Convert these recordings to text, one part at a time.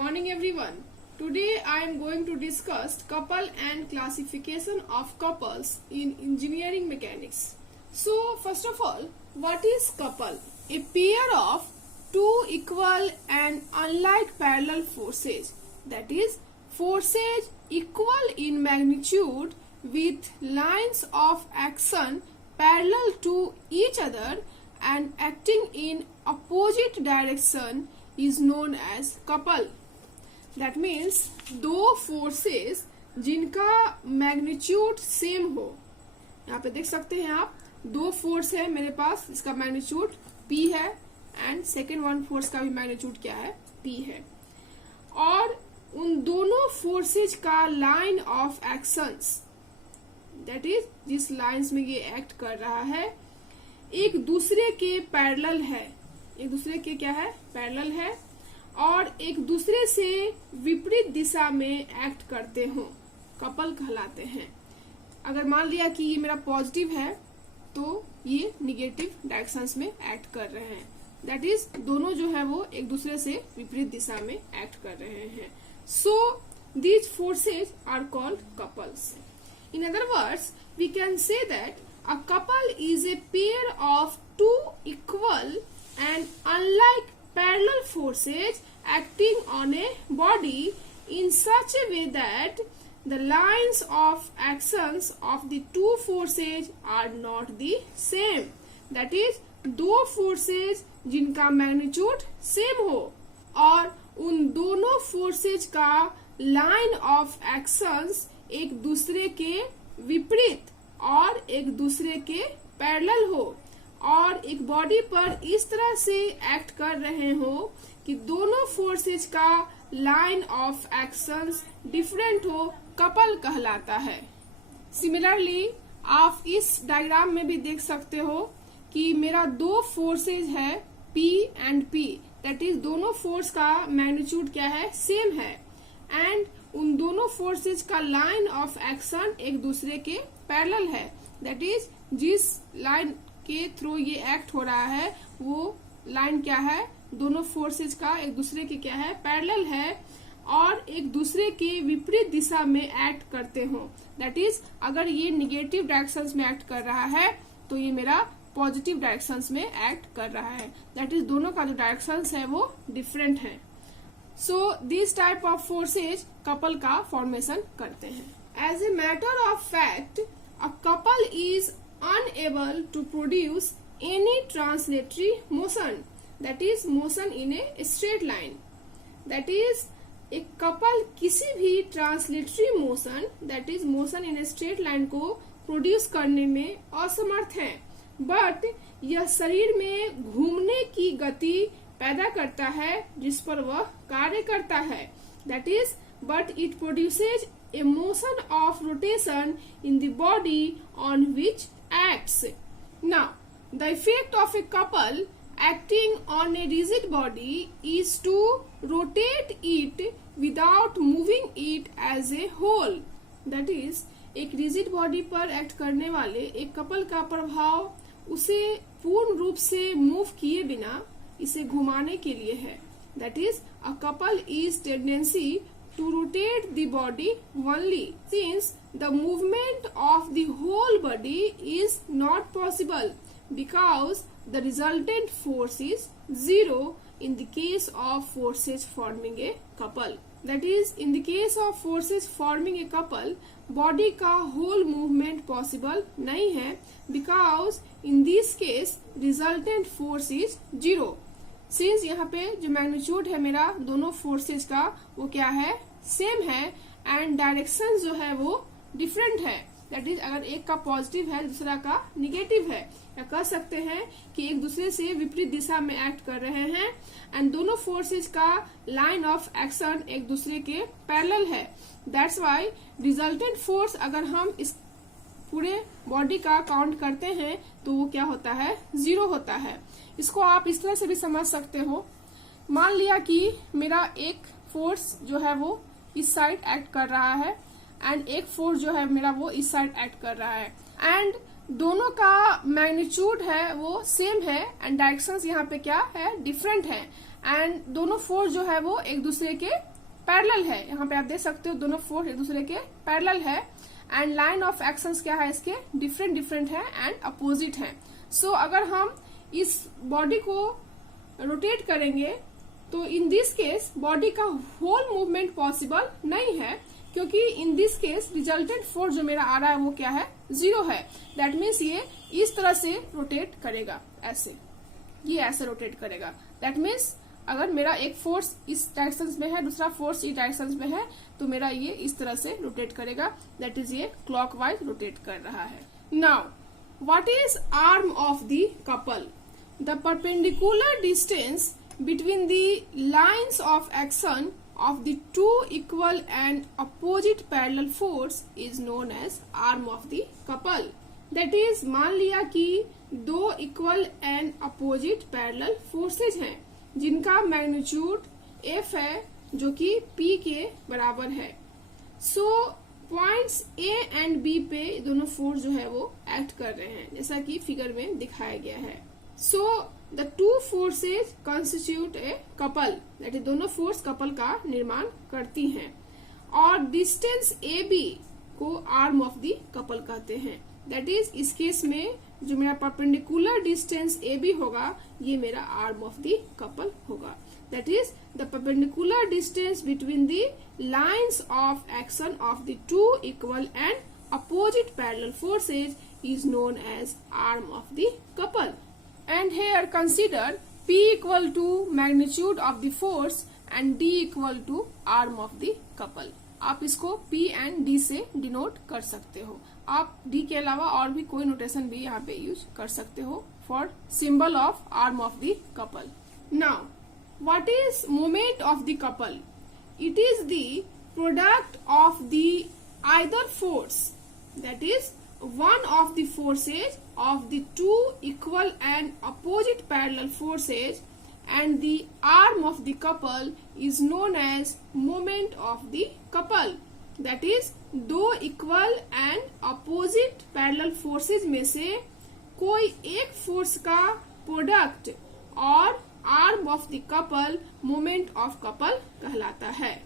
morning everyone. Today I am going to discuss couple and classification of couples in engineering mechanics. So first of all, what is couple? A pair of two equal and unlike parallel forces, that is forces equal in magnitude with lines of action parallel to each other and acting in opposite direction is known as couple. That means दो forces जिनका magnitude same हो, यहाँ पे देख सकते हैं आप, दो फोर्स है मेरे पास, इसका मैग्नीट्यूड P है एंड सेकेंड वन फोर्स का भी मैग्नीट्यूड क्या है, P है, और उन दोनों फोर्सेज का line of actions, that is जिस लाइंस में ये एक्ट कर रहा है, एक दूसरे के पैरेलल है, एक दूसरे के क्या है, पैरेलल है, और एक दूसरे से विपरीत दिशा में एक्ट करते हो, कपल कहलाते हैं. अगर मान लिया कि ये मेरा पॉजिटिव है तो ये निगेटिव डायरेक्शंस में एक्ट कर रहे हैं, दैट इज दोनों जो है वो एक दूसरे से विपरीत दिशा में एक्ट कर रहे हैं. So these forces are called couples. In other words, we can say that a couple is a pair of two equal and unlike parallel forces acting on a body in such a way that the lines of actions of the two forces are not the same. That is, दो forces जिनका magnitude same हो और उन दोनों forces का line of actions एक दूसरे के विपरीत और एक दूसरे के पैरेलल हो और एक बॉडी पर इस तरह से एक्ट कर रहे हो कि दोनों फोर्सेज का लाइन ऑफ एक्शंस डिफरेंट हो, कपल कहलाता है. सिमिलरली आप इस डायग्राम में भी देख सकते हो कि मेरा दो फोर्सेज है P and P, that is दोनों फोर्स का मैग्नीट्यूड क्या है, सेम है, एंड उन दोनों फोर्सेज का लाइन ऑफ एक्शन एक दूसरे के पैरेलल है, दैट इज जिस लाइन के थ्रू ये एक्ट हो रहा है वो लाइन क्या है, दोनों फोर्सेज का एक दूसरे के क्या है, पैरेलल है और एक दूसरे के विपरीत दिशा में एक्ट करते हो. दैट इज अगर ये निगेटिव डायरेक्शंस में एक्ट कर रहा है तो ये मेरा पॉजिटिव डायरेक्शंस में एक्ट कर रहा है, दैट इज दोनों का जो डायरेक्शंस है वो डिफरेंट है. So this type of forces couple का फॉर्मेशन करते हैं. As a matter of fact, a couple is unable to produce any translatory motion, that is motion in a straight line. That is, एक couple किसी भी translatory motion, that is motion in a straight line को produce करने में असमर्थ है, but यह शरीर में घूमने की गति पैदा करता है जिस पर वह कार्य करता है. That is, but it produces a motion of rotation in the body on which acts. Now, the effect of a couple acting on a rigid body is to rotate it without moving it as a whole. That is, एक rigid body पर act करने वाले एक couple का प्रभाव उसे पूर्ण रूप से मूव किए बिना इसे घुमाने के लिए है. That is, a couple is tendency to rotate the body only, since the movement of the whole body is not possible because the resultant force is zero in the case of forces forming a couple. That is, in the case of forces forming a couple, body का whole movement possible नहीं है because in this case resultant force is zero. Since यहाँ पे जो magnitude है मेरा दोनों forces का वो क्या है, सेम है, एंड डायरेक्शन जो है वो डिफरेंट है. दैट इज अगर एक का पॉजिटिव है दूसरा का निगेटिव है, या कह सकते हैं कि एक दूसरे से विपरीत दिशा में एक्ट कर रहे हैं एंड दोनों फोर्सेज का लाइन ऑफ एक्शन एक दूसरे के पैरेलल है. दैट्स वाई रिजल्टेंट फोर्स अगर हम इस पूरे बॉडी का काउंट करते हैं तो वो क्या होता है, जीरो होता है. इसको आप इस तरह से भी समझ सकते हो, मान लिया कि मेरा एक फोर्स जो है वो इस साइड एक्ट कर रहा है एंड एक फोर्स जो है मेरा वो इस साइड एक्ट कर रहा है, एंड दोनों का मैग्नीट्यूड है वो सेम है एंड डायरेक्शंस यहाँ पे क्या है, डिफरेंट है, एंड दोनों फोर्स जो है वो एक दूसरे के पैरेलल है। यहाँ पे आप देख सकते हो दोनों फोर्स एक दूसरे के पैरेलल है एंड लाइन ऑफ एक्शंस क्या है इसके डिफरेंट डिफरेंट है एंड अपोजिट है। सो अगर हम इस बॉडी को रोटेट करेंगे तो इन दिस केस बॉडी का होल मूवमेंट पॉसिबल नहीं है, क्योंकि in this case resultant force जो मेरा आ रहा है वो क्या है, 0 है। दैट मीन्स ये इस तरह से रोटेट करेगा, ऐसे ये ऐसे रोटेट करेगा। दैट मीन्स अगर मेरा एक फोर्स इस डायरेक्शन में है, दूसरा फोर्स इस डायरेक्शन में है, तो मेरा ये इस तरह से रोटेट करेगा। दैट इज ये क्लॉकवाइज रोटेट कर रहा है। Now what is arm of the couple? The perpendicular distance between the lines of action of the two equal and opposite parallel force is known as arm of the couple. That is, मान लिया कि दो equal and opposite parallel forces हैं जिनका magnitude F है जो कि P के बराबर है। So points A and B पे दोनों फोर्स जो है वो एक्ट कर रहे हैं, जैसा कि फिगर में दिखाया गया है। So the two forces constitute a couple, that is दोनों फोर्स कपल का निर्माण करती हैं और डिस्टेंस AB को आर्म ऑफ द कपल कहते हैं। दैट इज इस केस में जो मेरा परपेंडिकुलर डिस्टेंस AB होगा ये मेरा आर्म ऑफ द कपल होगा। That is the perpendicular distance between the lines of action of the two equal and opposite parallel forces is known as arm of the couple. And here consider P equal to magnitude of the force and D equal to arm of the couple. आप इसको P and D से denote कर सकते हो। आप D के अलावा और भी कोई नोटेशन भी यहाँ पे यूज कर सकते हो for symbol of arm of the couple. Now what is moment of the couple? It is the product of the either force, that is one of the forces of the two equal and opposite parallel forces and the arm of the couple is known as moment of the couple. That is, दो equal and opposite parallel forces में से कोई एक force का product और arm of the couple moment of couple कहलाता है।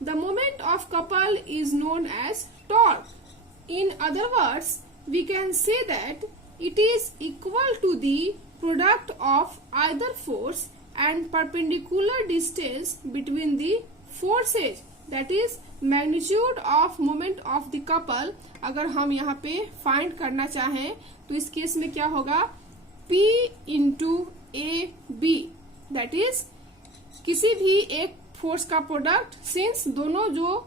The moment of couple is known as torque. In other words, we can say that it is equal to the product of either force and perpendicular distance between the forces. That is, magnitude of moment of the couple अगर हम यहाँ पे find करना चाहें तो इस case में क्या होगा, P into AB. That is, किसी भी एक फोर्स का प्रोडक्ट, सिंस दोनों जो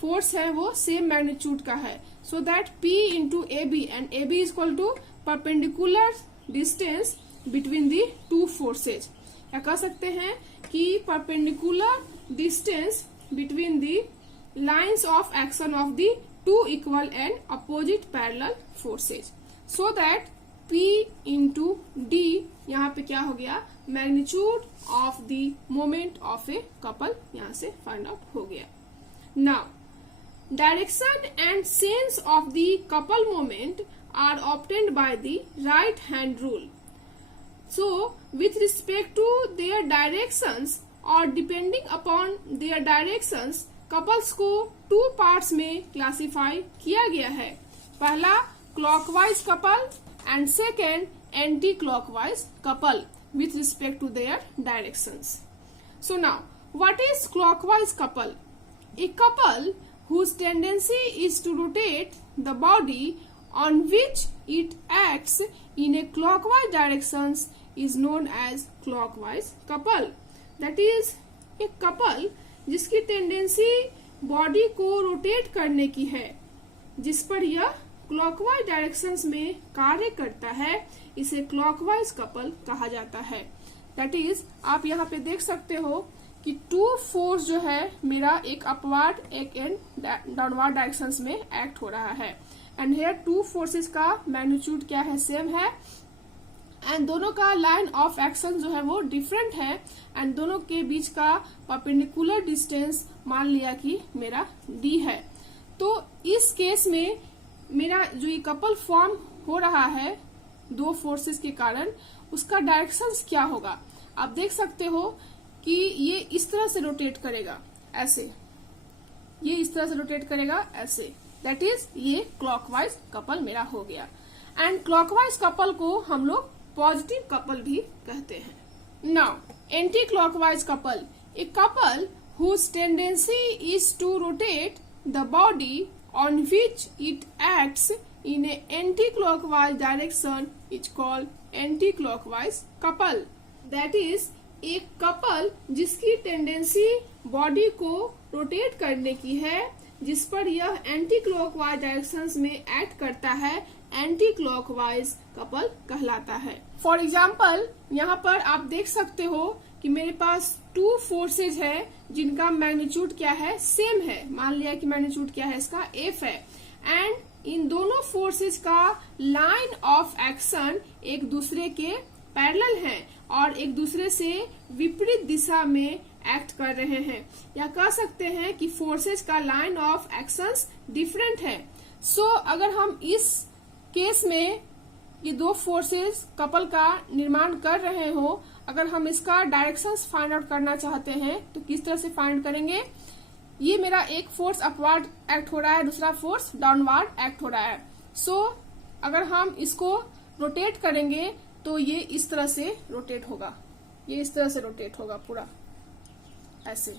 फोर्स है वो सेम मैग्नीट्यूड का है, so that P into AB and AB is equal to perpendicular distance between the two forces. या कह सकते हैं कि perpendicular distance between the lines of action of the two equal and opposite parallel forces. So that P into D यहाँ पे क्या हो गया, magnitude of the moment of a couple यहाँ से find out हो गया। Now direction and sense of the couple moment are obtained by the right hand rule. So with respect to their directions or depending upon their directions, couples को two parts में classify किया गया है। पहला clockwise couple and second anti-clockwise couple with respect to their directions. So now what is clockwise couple? A couple whose tendency is to rotate the body on which it acts in a clockwise direction is known as clockwise couple. That is, a couple जिसकी tendency body को rotate करने की है, जिस पर यह clockwise directions में कार्य करता है, इसे क्लॉकवाइज कपल कहा जाता है। दैट इज, आप यहाँ पे देख सकते हो कि टू फोर्स जो है मेरा एक अपवर्ड एक एंड डाउनवर्ड डायरेक्शंस में एक्ट हो रहा है एंड हेयर टू फोर्सेस का मैग्नीट्यूड क्या है, सेम है एंड दोनों का लाइन ऑफ एक्शन जो है वो डिफरेंट है एंड दोनों के बीच का परपेंडिकुलर डिस्टेंस मान लिया कि मेरा D है। तो इस केस में मेरा जो ये कपल फॉर्म हो रहा है दो फोर्सेस के कारण, उसका डायरेक्शंस क्या होगा, आप देख सकते हो कि ये इस तरह से रोटेट करेगा, ऐसे, ये इस तरह से रोटेट करेगा ऐसे, दैट इज ये क्लॉकवाइज कपल मेरा हो गया। एंड क्लॉकवाइज कपल को हम लोग पॉजिटिव कपल भी कहते हैं। Now anti clockwise couple, a couple whose tendency is to rotate the body on which it acts in a anti-clockwise direction is called anti-clockwise couple. That is, एक couple जिसकी tendency body को rotate करने की है, जिस पर यह anti clockwise directions में एक्ट करता है, एंटी क्लॉकवाइज कपल कहलाता है। फॉर एग्जाम्पल, यहाँ पर आप देख सकते हो कि मेरे पास टू फोर्सेज है जिनका मैग्नीट्यूड क्या है, सेम है। मान लिया कि मैग्नीट्यूड क्या है इसका, F है। एंड इन दोनों फोर्सेज का लाइन ऑफ एक्शन एक दूसरे के पैरेलल है और एक दूसरे से विपरीत दिशा में एक्ट कर रहे हैं, या कह सकते हैं कि फोर्सेज का लाइन ऑफ एक्शंस डिफरेंट है। सो अगर हम इस केस में ये दो फोर्सेस कपल का निर्माण कर रहे हो, अगर हम इसका डायरेक्शंस फाइंड आउट करना चाहते हैं तो किस तरह से फाइंड करेंगे? ये मेरा एक फोर्स अपवर्ड एक्ट हो रहा है, दूसरा फोर्स डाउनवर्ड एक्ट हो रहा है। सो अगर हम इसको रोटेट करेंगे तो ये इस तरह से रोटेट होगा, ये इस तरह से रोटेट होगा पूरा ऐसे,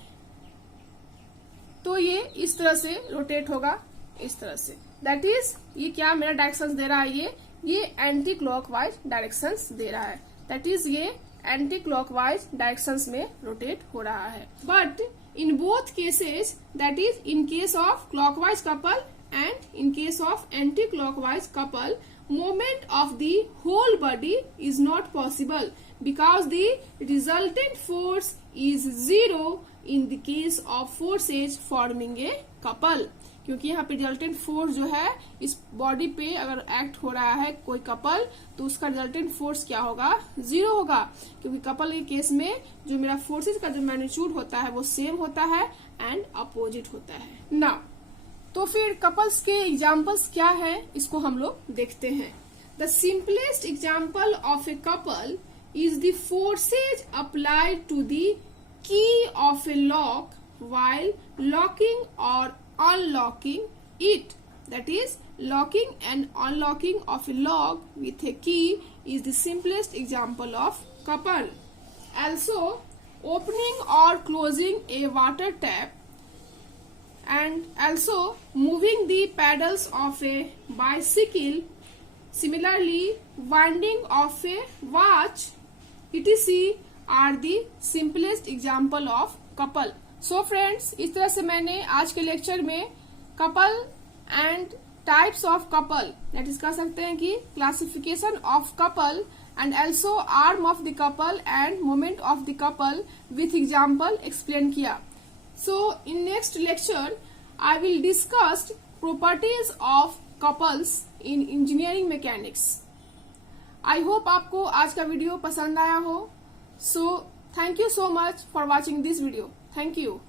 तो ये इस तरह से रोटेट होगा इस तरह से। दैट इज, ये क्या मेरा डायरेक्शंस दे रहा है, ये एंटी क्लॉकवाइज डायरेक्शंस दे रहा है। दैट इज, ये एंटी क्लॉकवाइज डायरेक्शंस में रोटेट हो रहा है। But in both cases, that is in case of clockwise couple and in case of anti clockwise couple, movement of the whole body is not possible because the resultant force is zero in the case of forces forming a couple. क्योंकि यहाँ पे resultant force जो है इस body पे अगर act हो रहा है कोई कपल, तो उसका रिजल्टेंट फोर्स क्या होगा, 0 होगा, क्योंकि कपल के केस में जो मेरा फोर्सेज का जो मैग्नीट्यूड होता है वो सेम होता है एंड अपोजिट होता है। नाउ तो फिर कपल्स के एग्जाम्पल्स क्या है, इसको हम लोग देखते हैं। The simplest example of a couple is the forces applied to the key of a lock while locking or unlocking it. That is, locking and unlocking of a lock with a key is the simplest example of couple. Also, opening or closing a water tap and also moving the pedals of a bicycle, similarly winding of a watch, etc. are the simplest example of couple. So friends, इस तरह से मैंने आज के lecture में couple and types of couple, that is कह सकते हैं कि classification of couple and also arm of the couple and moment of the couple with example explain किया। So in next lecture I will discuss properties of couples in engineering mechanics. I hope आपको आज का video पसंद आया हो। So thank you so much for watching this video. Thank you.